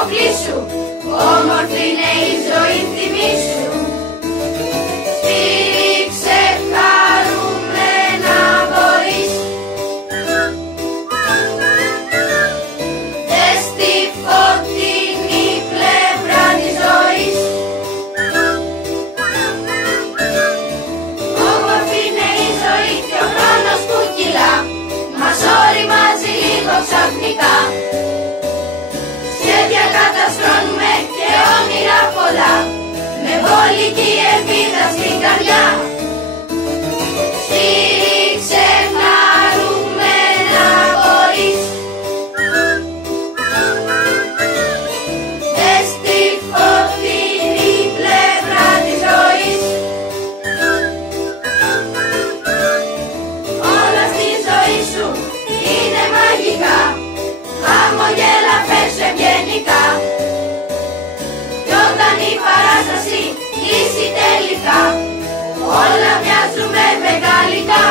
αποκλείσου, όμορφη είναι η ζωή, θυμήσου. Στήριξε χαρούμενα μπορείς, δες στη φωτεινή πλευρά της ζωής. Όμορφη είναι η ζωή και ο χρόνος που κυλά, μας οριμάζει λίγο ξαφνικά. Σχέδια καταστρώνουμε και όνειρα πολλά, με βολική ελπίδα στην καρδιά. Στήριξε χαρούμενα μπορείς, δες στη φωτεινή πλευρά της ζωής. Όλα στη ζωή σου είναι μαγικά, χαμογέλα πες ευγενικά. Κι όταν η παράσταση κλείσει τελικά, όλα μοιάζουμε μεγαλικά.